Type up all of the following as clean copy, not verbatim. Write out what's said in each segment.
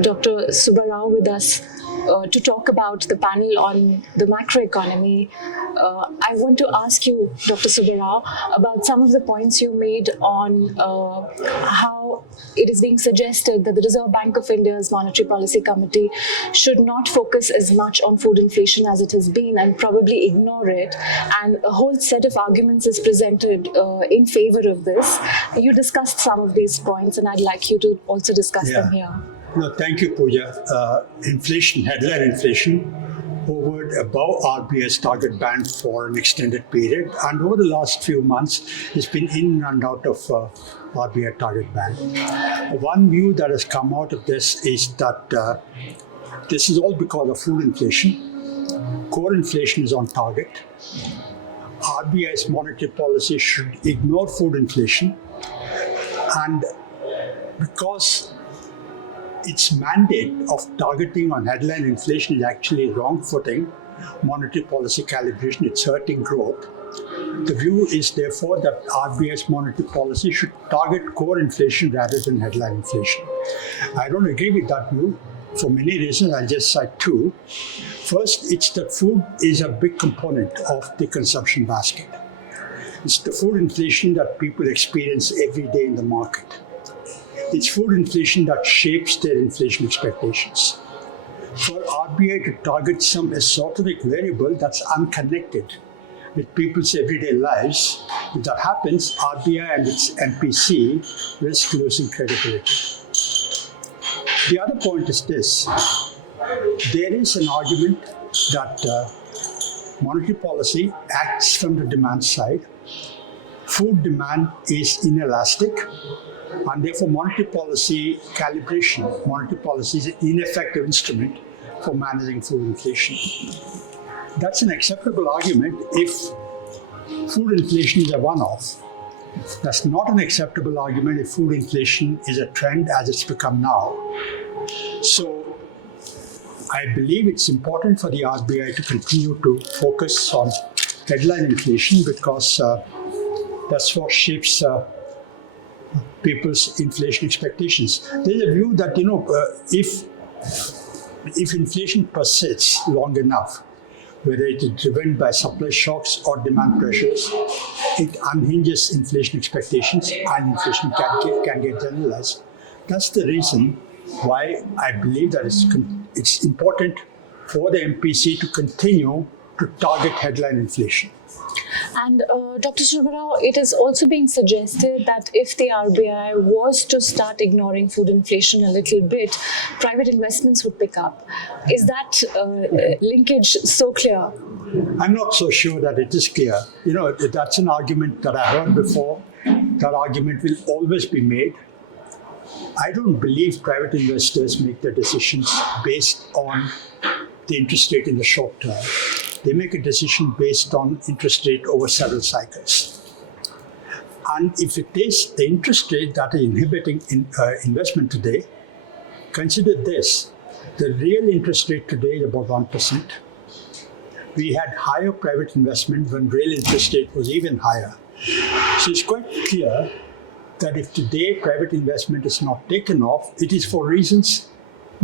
Dr. Subbarao with us to talk about the panel on the macroeconomy. I want to ask you, Dr. Subbarao, about some of the points you made on how it is being suggested that the Reserve Bank of India's Monetary Policy Committee should not focus as much on food inflation as it has been and probably ignore it. And a whole set of arguments is presented in favor of this. You discussed some of these points, and I'd like you to also discuss them here. No, thank you, Puja. Inflation, headline inflation, hovered above RBI's target band for an extended period, and over the last few months, it's been in and out of RBI target band. One view that has come out of this is that this is all because of food inflation. Core inflation is on target. RBI's monetary policy should ignore food inflation, and because its mandate of targeting on headline inflation is actually wrong footing, monetary policy calibration, it's hurting growth. The view is therefore that RBI's monetary policy should target core inflation rather than headline inflation. I don't agree with that view for many reasons. I'll just cite two. First, it's that food is a big component of the consumption basket. It's the food inflation that people experience every day in the market. It's food inflation that shapes their inflation expectations. For RBI to target some esoteric variable that's unconnected with people's everyday lives, if that happens, RBI and its MPC risk losing credibility. The other point is this. There is an argument that monetary policy acts from the demand side. Food demand is inelastic, and therefore monetary policy calibration, monetary policy is an ineffective instrument for managing food inflation. That's an acceptable argument if food inflation is a one-off. That's not an acceptable argument if food inflation is a trend as it's become now. So I believe it's important for the RBI to continue to focus on headline inflation because that's what shapes people's inflation expectations. There's a view that, if inflation persists long enough, whether it is driven by supply shocks or demand pressures, it unhinges inflation expectations and inflation can get generalized. That's the reason why I believe that it's important for the MPC to continue to target headline inflation. And Dr. Subbarao, it is also being suggested that if the RBI was to start ignoring food inflation a little bit, private investments would pick up. Is that linkage so clear? I'm not so sure that it is clear. That's an argument that I heard before. That argument will always be made. I don't believe private investors make their decisions based on the interest rate in the short term. They make a decision based on interest rate over several cycles. And if it is the interest rate that is inhibiting investment today, consider this. The real interest rate today is about 1%. We had higher private investment when real interest rate was even higher. So it's quite clear that if today private investment is not taken off, it is for reasons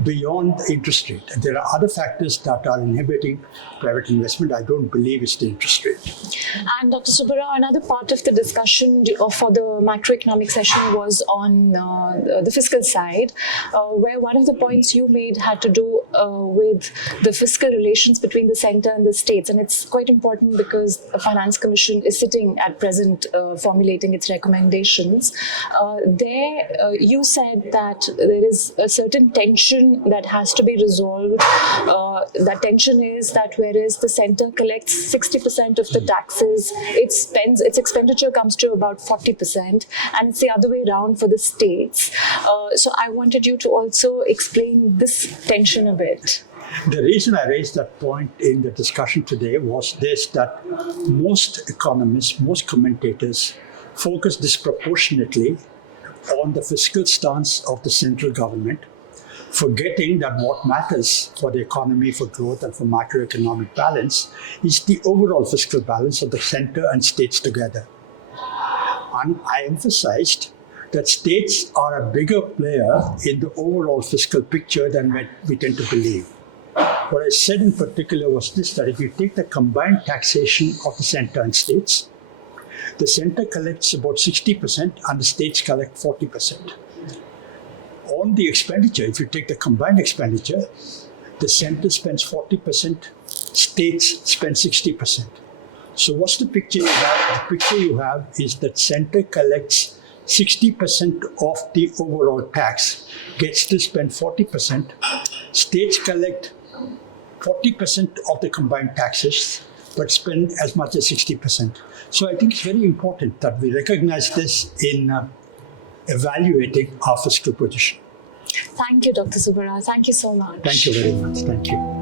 beyond the interest rate. And there are other factors that are inhibiting private investment. I don't believe it's the interest rate. And Dr. Subbarao, another part of the discussion for the macroeconomic session was on the fiscal side, where one of the points you made had to do with the fiscal relations between the center and the states. And it's quite important because the Finance Commission is sitting at present formulating its recommendations. You said that there is a certain tension that has to be resolved. That tension is that whereas the center collects 60% of the taxes, its expenditure comes to about 40%, and it's the other way around for the states. So I wanted you to also explain this tension a bit. The reason I raised that point in the discussion today was this, that most economists, most commentators focus disproportionately on the fiscal stance of the central government, forgetting that what matters for the economy, for growth and for macroeconomic balance is the overall fiscal balance of the center and states together. And I emphasized that states are a bigger player in the overall fiscal picture than we tend to believe. What I said in particular was this, that if you take the combined taxation of the center and states, the center collects about 60% and the states collect 40%. On the expenditure, if you take the combined expenditure, the center spends 40%, states spend 60%. So what's the picture you have? The picture you have is that center collects 60% of the overall tax, gets to spend 40%. States collect 40% of the combined taxes, but spend as much as 60%. So I think it's very important that we recognize this in evaluating our fiscal position. Thank you, Dr. Subbarao. Thank you so much. Thank you very much. Thank you.